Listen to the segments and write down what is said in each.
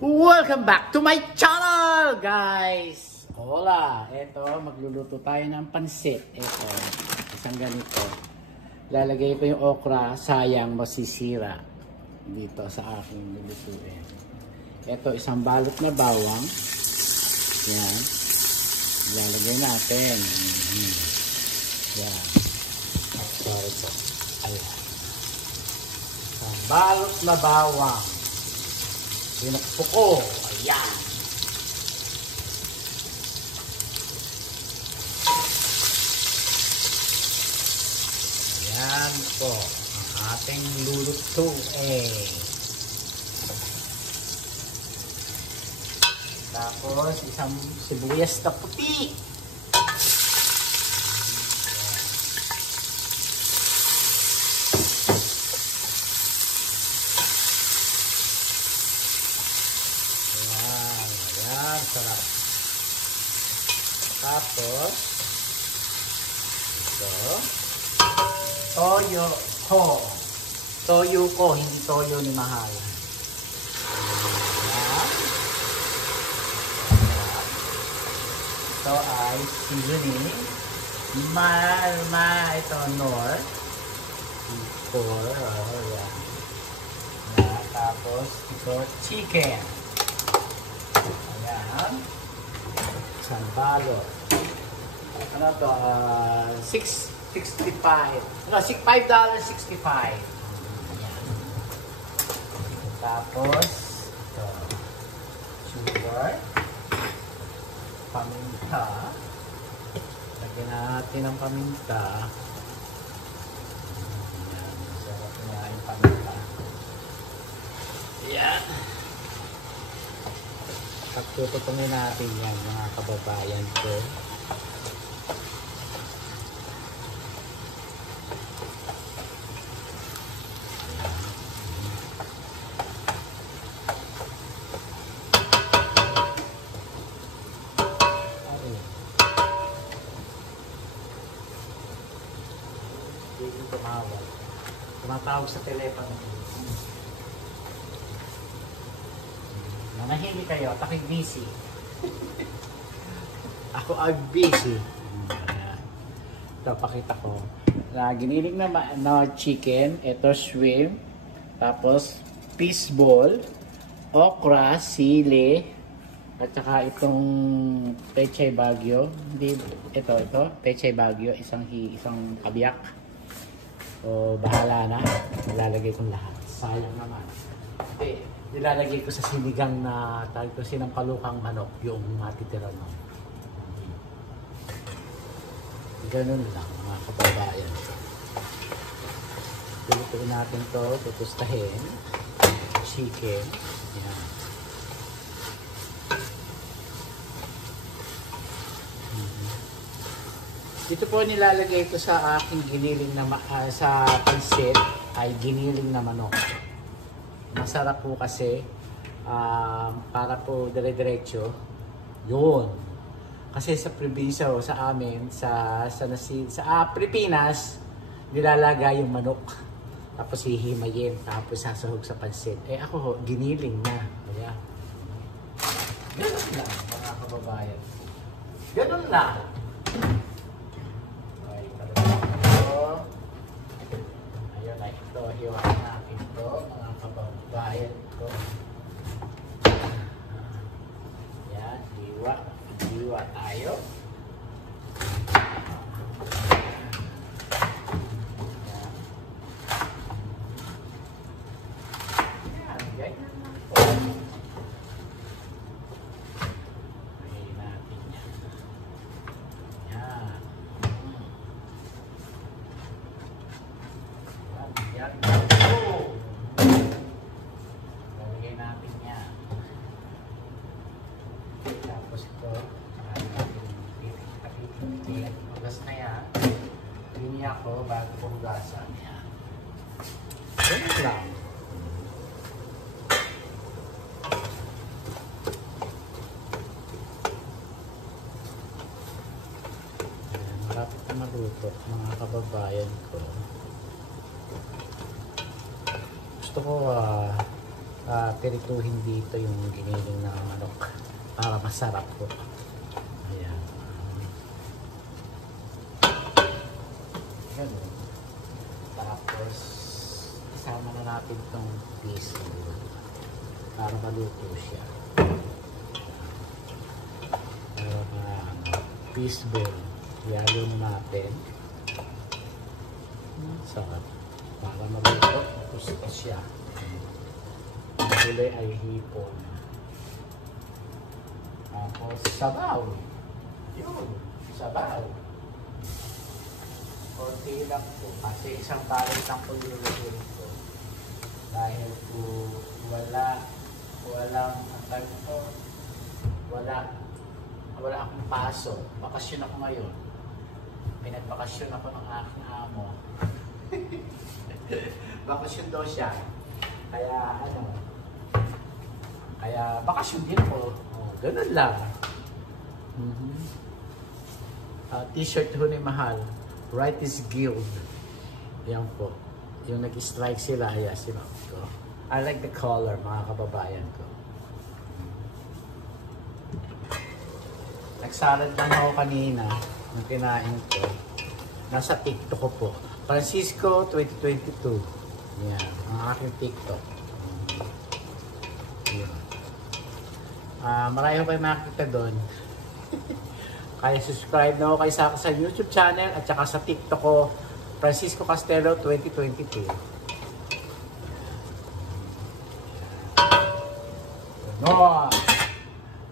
Welcome back to my channel, guys! Hola! Ito, magluluto tayo ng pansit. Ito, isang ganito. Lalagay ko yung okra, sayang masisira dito sa aking lulutuin. Ito, isang balot na bawang. Yan. Lalagay natin. Yan. Sorry po. Ayan. Isang balot na bawang. Pinakpo ko. Ayan. Ayan po. Ang ating lulutuin. Tapos, isang sibuyas na puti. Ayan, sarap. Tapos, ito, toyo ko. Toyo ko, hindi toyo ni Mahal. Ito ay seasoning. Ito, Nor. Yan. Tapos, ito, chicken. Ayan. Isang balot. Ano to? $6.65. No, $5.65. Ayan. Tapos, ito. Sugar. Paminta. Lagyan natin ang paminta. Ayan. Sarap niya yung paminta. Ayan. Pagtututungin natin yan, mga kababayan ko. Tumatawag sa telepono. Manahimik kayo, takig busy. Ako ay busy. Ito, pakita ko. Giniling na chicken, ito shrimp, tapos fish ball, okra, sili, at saka itong pechay bagyo. Ito, pechay bagyo, isang kabiyak. O bahala na, nilalagay kong lahat. Sayang naman. Okay, nilalagay ko sa sinigang na tawag ko sinampalukang manok, yung matitira mo. Ganun lang mga kababayan. Tulutuin natin to, tutustahin. Chicken. Yan. Dito po nilalagay ko sa aking giniling na sa pansit ay giniling na manok. Masarap po kasi para po dire-diretso. Yun. Kasi sa probinsya o sa amin sa Pilipinas nilalagay yung manok. Tapos hihimayin, tapos sasahog sa pansit. Eh ako giniling na. Kaya ganun lang mga kababayan. Ganun lang. Ito, hiwain natin ito, mga kababayan ko. Yan, hiwa tayo. Yan, ganyan lang po. Hiwain natin yan. Yan. Yan. Lalagay natin yan. Tapos ito, kapit-kapit. Magas na yan. Hindi ako bago kong gasan yan. Ganun lang. Malapit na maluto mga kababayan ko. Gusto ko pirituhin dito yung giniling na manok para masarap po. Ayan. Ganun. Tapos isama na natin itong piece para maluto siya. Piece ball. Ihalo na natin. Sarap. Para maluto, gusto siya. Ang gulay ay hipon. Tapos sabaw. Yun. Sabaw. Konti lang po. Kasi isang balot lang po yung lutuin ko. Dahil po walang wala akong paso. Bakasyon ako ngayon. Pinagbakasyon ako ng aking amo. Bakasyon daw siya. Kaya bakasyon din ako. Ganun lang. T-shirt ho ni Mahal. Right is Guild. Yan po. Yung nag-strike sila, sinuot ko. I like the color, mga kababayan ko. Nagsalad lang ako kanina nung kinain ko. Nasa TikTok ko po. Francisco 2022. Yan, ang aking TikTok. Yan. Marami ko kayo makikita doon. Kaya subscribe na ako kay sa YouTube channel at saka sa TikTok ko, Francisco Castelo 2022. Ganon!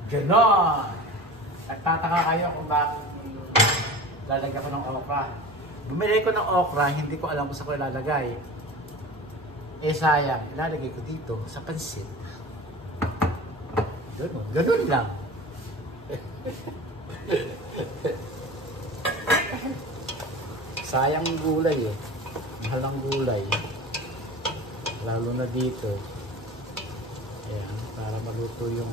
Ganon! Nagtataka kayo kung bakit lalagyan ko ng okra. Bumili ko ng okra, hindi ko alam kung saan ko ilalagay. Sayang, ilalagay ko dito sa pansit. Ganon, ganon lang. Sayang gulay mahal ang gulay, lalo na dito. Ayan, para maluto yung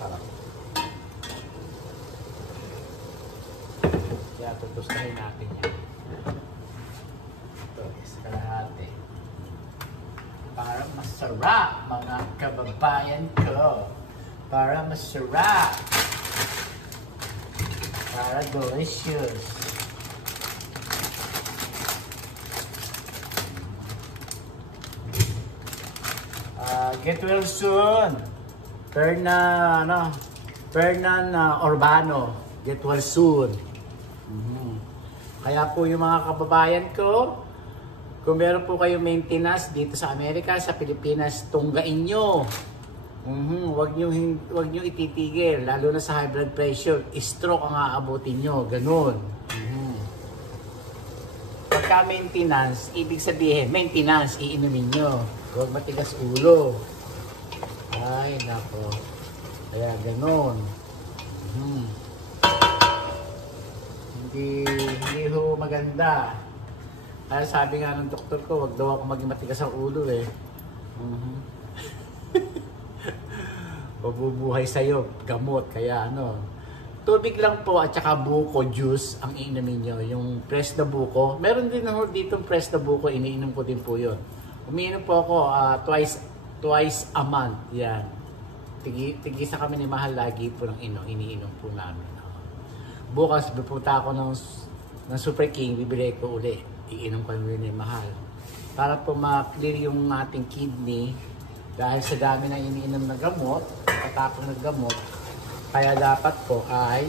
parang kaya tutustahin natin yan. Ito, isa kalahati para masarap, mga kababayan ko. Para masarap. Para delicious. Get well soon. Fernan Urbano. Get well soon. Kaya po yung mga kababayan ko, kung meron po kayong maintenance dito sa Amerika, sa Pilipinas, tunggain nyo. Wag nyo ititigil, lalo na sa high blood pressure, stroke ang aabutin nyo, ganun. Pagka maintenance, ibig sabihin, maintenance, iinumin nyo. Huwag matigas ulo. Ay, nako. Kaya ganun. Hindi ho maganda. Kaya sabi nga ng doktor ko, wag daw ako maging matigas ang ulo Mabubuhay sa'yo, gamot, kaya tubig lang po at saka buko juice ang iinumin nyo, yung press na buko. Meron din dito press na buko, iniinom ko din po yun. Umiinom po ako twice a month, yan. Tigisa kami ni Mahal lagi po ng iniinom po namin. Bukas, pupunta ako ng Super King, bibili ko uli. Iinom ko rin ni Mahal. Para po ma-clear yung ating kidney, dahil sa dami na iniinom na gamot, patapon ng gamot, kaya dapat po ay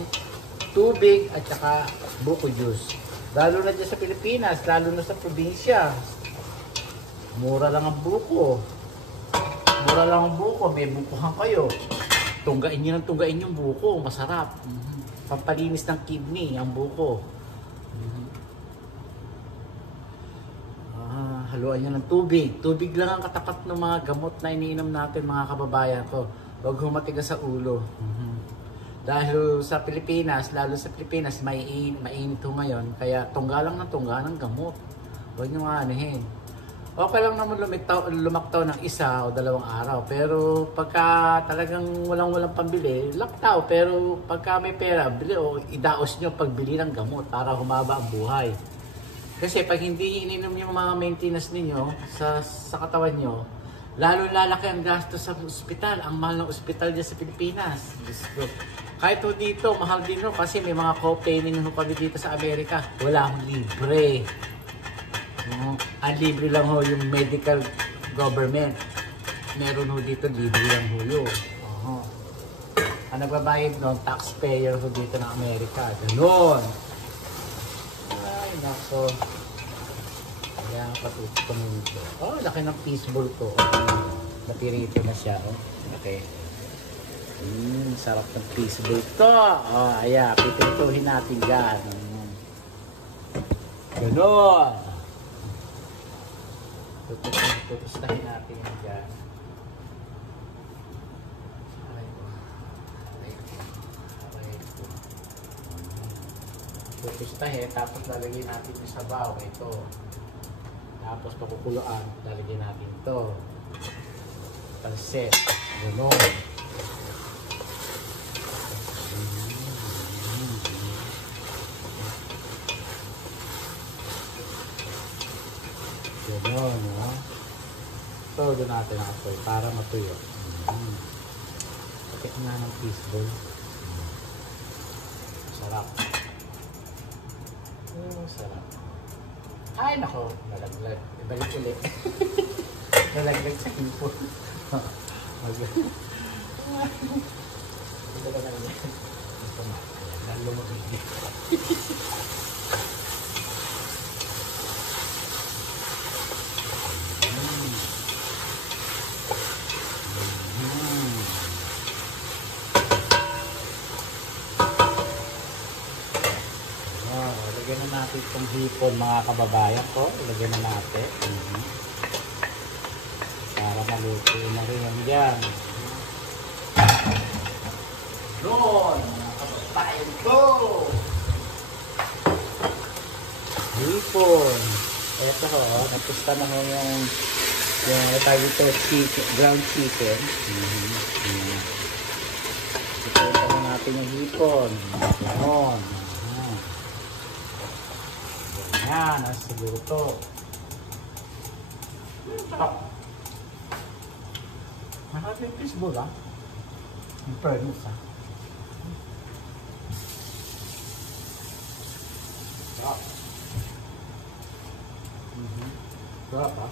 tubig at saka buko juice. Lalo na dyan sa Pilipinas, lalo na sa probinsya. Mura lang ang buko. Mura lang ang buko, may bukuhan kayo. Tunggain nyo ng tunggain yung buko, masarap. Pampalinis ng kidney, ang buko. Haluan nyo ng tubig. Tubig lang ang katapat ng mga gamot na iniinom natin, mga kababayan ko. Huwag humatigas sa ulo. Dahil sa Pilipinas, lalo sa Pilipinas, mainit ho ngayon. Kaya tungga lang ng tungga ng gamot. Huwag nyo aanihin. Okay lang naman lumaktaw ng 1 o 2 araw. Pero pagka talagang walang pambili, laktaw. Pero pagka may pera, bili o idaos nyo pagbili ng gamot para humaba ang buhay. Kasi pag hindi ininom yung mga maintenance ninyo sa katawan nyo, lalo lalaki ang gastos sa ospital. Ang mahal ng ospital dyan sa Pilipinas. Diyos ko. Kahit po dito, mahal din no, kasi may mga co-pay ninyo kami dito sa Amerika. Wala akong libre. Ang libre lang ho yung medical government. Meron ho dito, libre lang ho yun. Ang nagbabayad noon, taxpayer ho dito ng Amerika. Ganon. Ay, nako. Kaya patuto ko nito. Oh, laki ng fishball ko. Napirito na siya. Oh. Okay. Sarap ng fishball to. Oh, ayan. Pipirituhin natin dyan. Ganon. Tutustahin natin yan dyan. Tutustahin. Tapos lalagyan natin yung sabaw. Ito. Tapos pakukuluan. Lalagyan natin ito. Pansit. Ganon. Ganon, no? Todo natin ang apoy para matuyo. Pakit nga ng fishball. Sarap. Oh, sarap. Ay, nako. Nalaglag. Ibalik ulit. Nalaglag sa hipon. Ito ba naman yan? Ito na. Ayan, lumabig. Lagyan na natin itong hipon mga kababayan ko. Lagyan na natin. Para maluto na rin yan dyan. Doon! Mga kababayan ko! Hipon! Ito ho, napusta na ho yung tawag ito, ground chicken. Ito na natin yung hipon. Ganon. Yan, ang siguro. Mahal yung fishball, ha? Yung permits, ha? Sarap. Sarap, ha?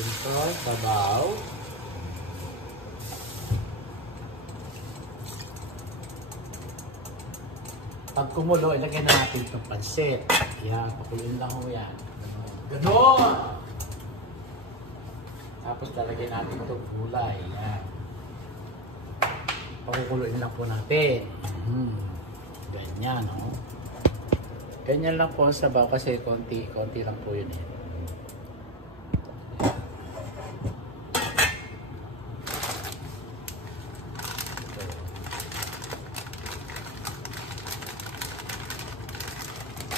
Ito, sabaw. Pag kumulo, ilagay na natin itong pansit. Yan, pakuloyin lang ho yan. Ganon! Tapos lalagyan natin itong gulay. Yan. Pakukuloyin lang po natin. Ganyan, no? Ganyan lang po ang sabaw kasi konti lang po yun eh.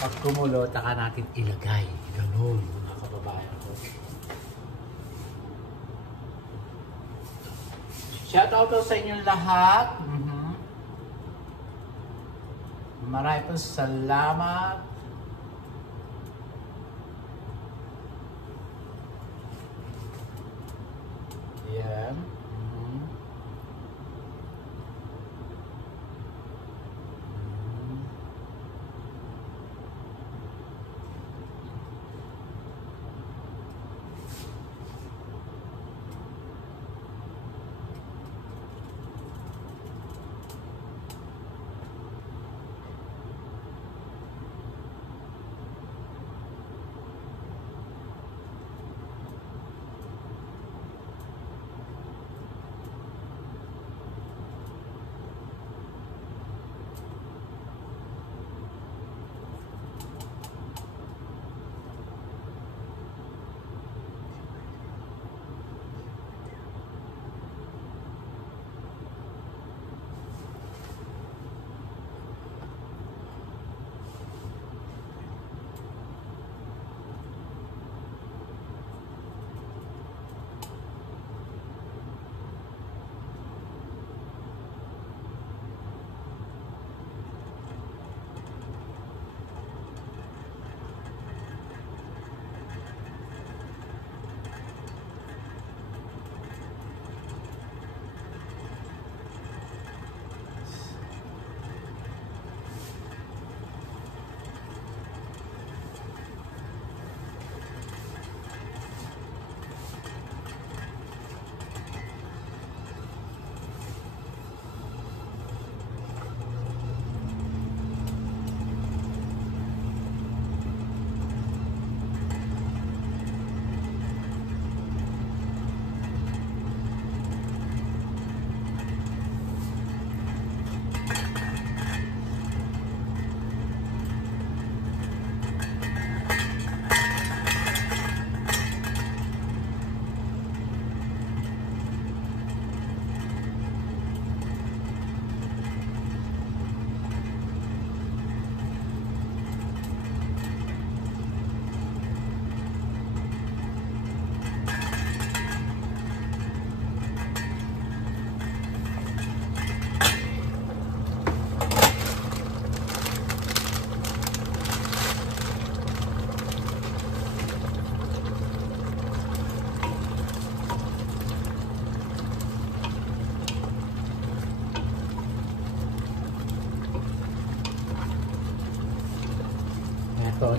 Pag kumulo, taka natin ilagay. Ganun, mga kababayan ko. Shout out sa inyong lahat. Maraming po salamat. Yan.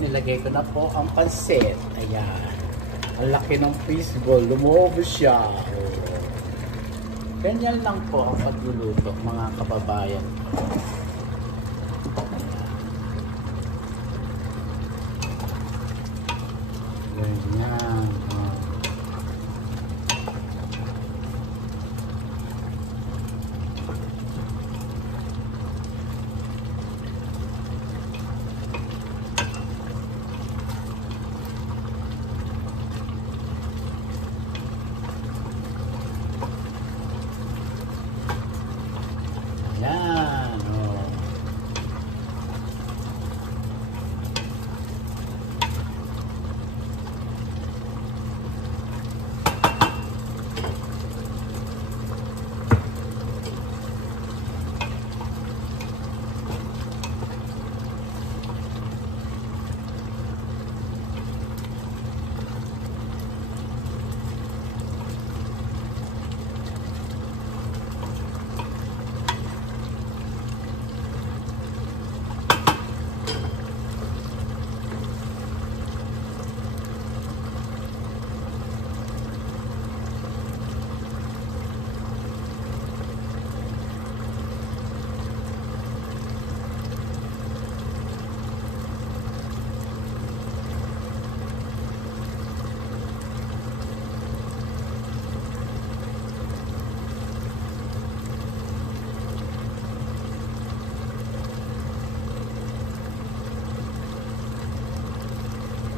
nilagay ko na po ang pansit. Ayan. Ang laki ng fishball. Lumobo siya. Oh. Ganyan lang po ang pagluluto, mga kababayan. Ganyan. Oh. Yan. Oh.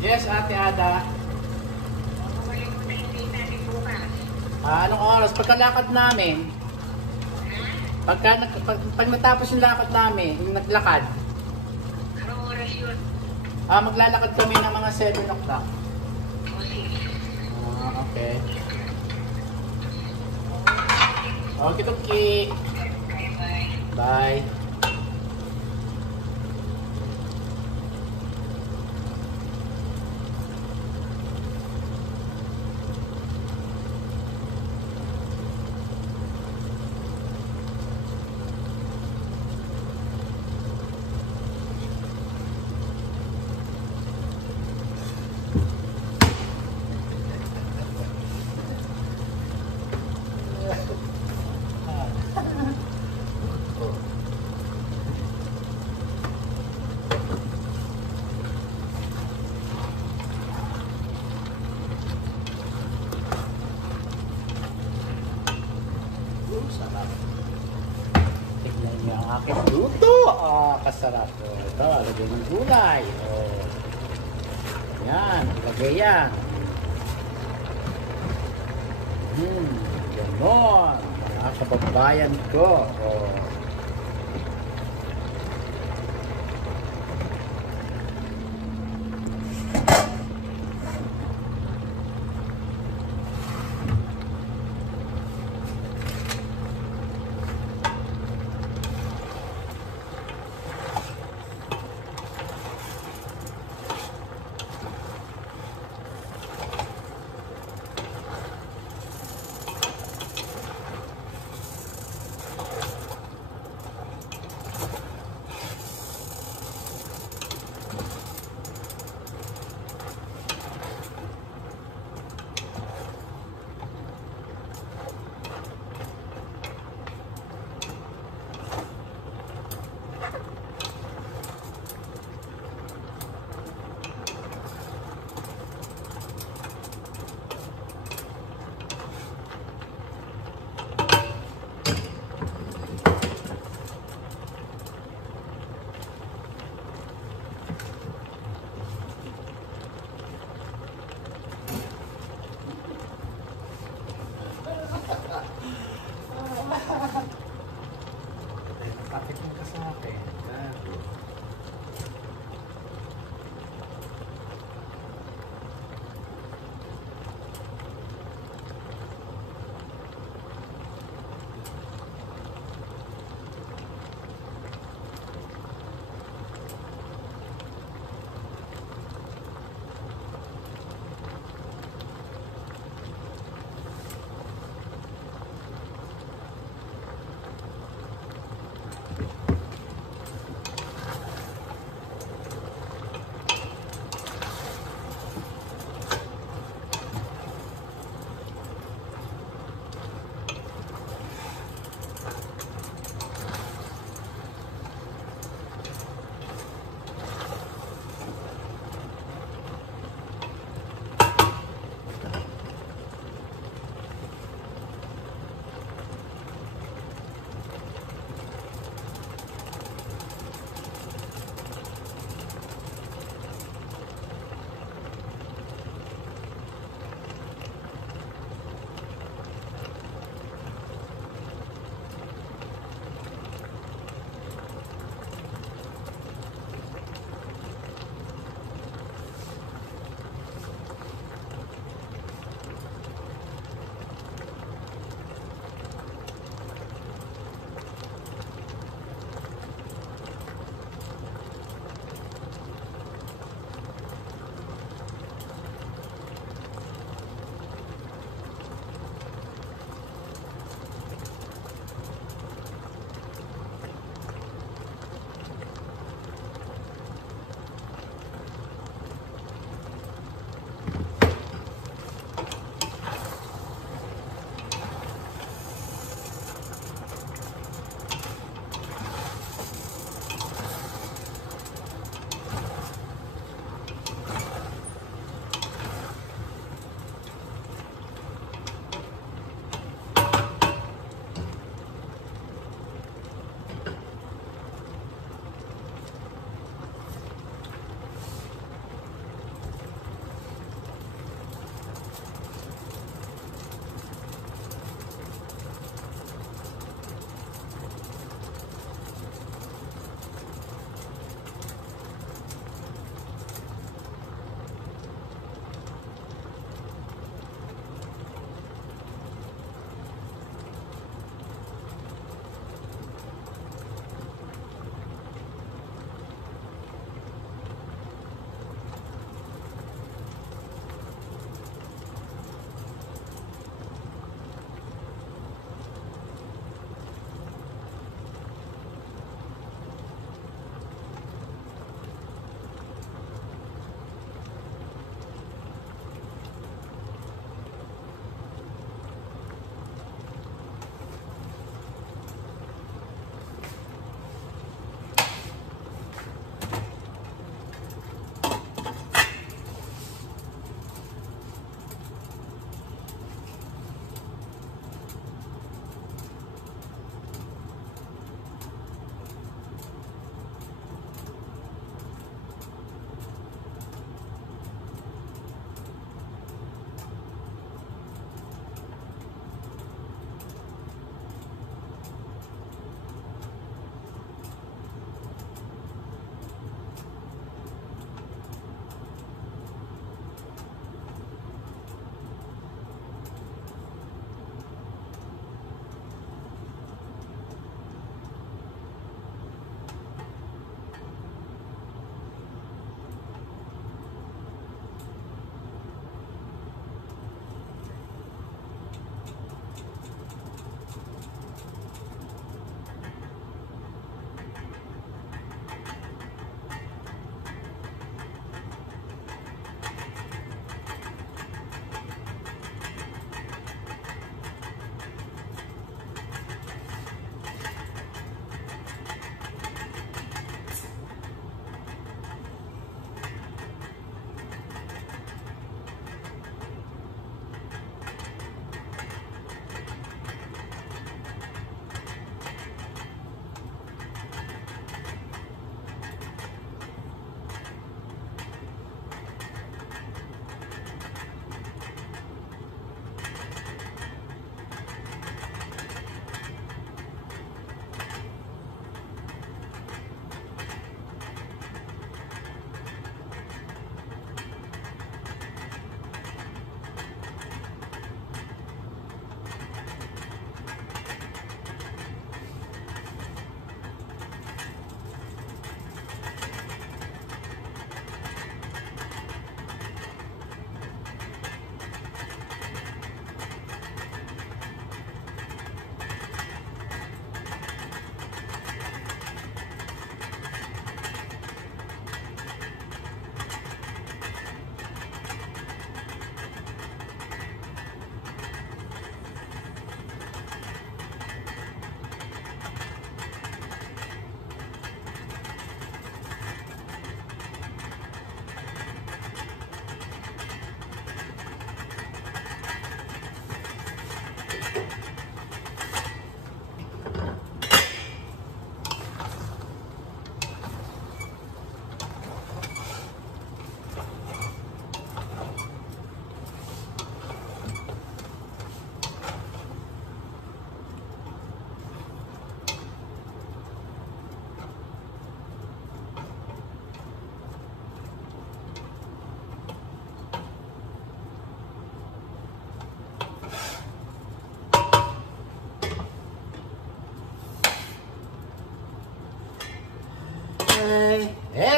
Yes, Ate Ada. Anong oras? Pagkalakad namin. Pag natapos yung lakad namin, yung naglakad. Anong oras yun? Maglalakad kami ng mga 7 o'clock. Okay. Okay, okay. Bye. Sarap. Tignan niyo ang aking luto. Kasarap. Ito, lagay ng gulay. Yan, lagay yan. Ganon. Mga kababayan ko.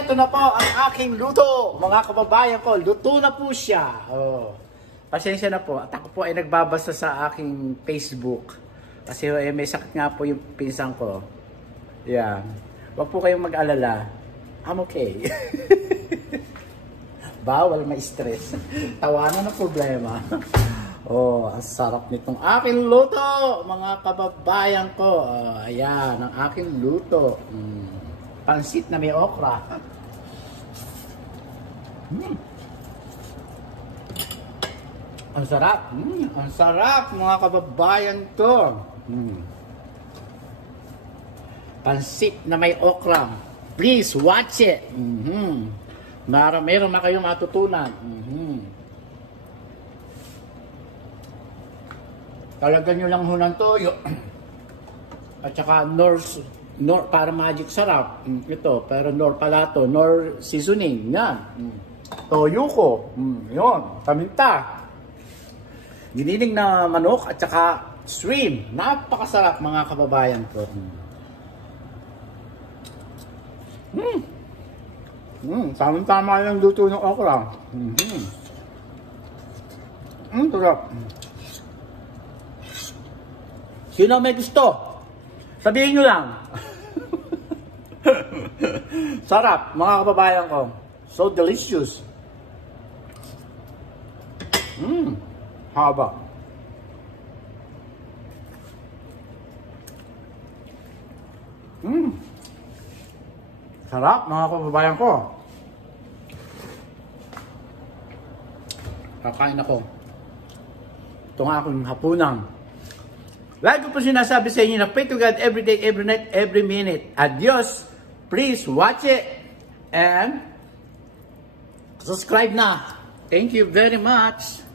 eto na po ang aking luto. Mga kababayan ko, luto na po siya. Oh. Pasensya na po. At ako po ay nagbabasa sa aking Facebook. Kasi may sakit nga po yung pinsan ko. Yeah. Huwag po kayong mag-alala. I'm okay. Bawal ma-stress. Tawanan ang problema. Oh, ang sarap nitong aking luto, mga kababayan ko. Ayan, ang aking luto. Pansit na may okra. Ang sarap. Ang sarap, mga kababayan ko. Pansit na may okra. Please watch it. Meron na kayong matutunan. Talagyan nyo lang ho ng toyo. At saka nor para magic sarap. Ito, pero nor pala to. Nor seasoning. Yan. Toyo ko. Yun. Paminta. Giniling na manok at saka shrimp. Napakasarap, mga kababayan ko. Tama-tama yung luto ng okra. Sarap. Sino may gusto? Sabihin nyo lang. Sarap, mga kababayan ko. So delicious. Haba. Sarap, mga kababayan ko. Kakain ako. Ito nga akong hapunan. Like ko po sinasabi sa inyo na pray to God every day, every night, every minute. Adios. Please watch it. And subscribe na. Thank you very much.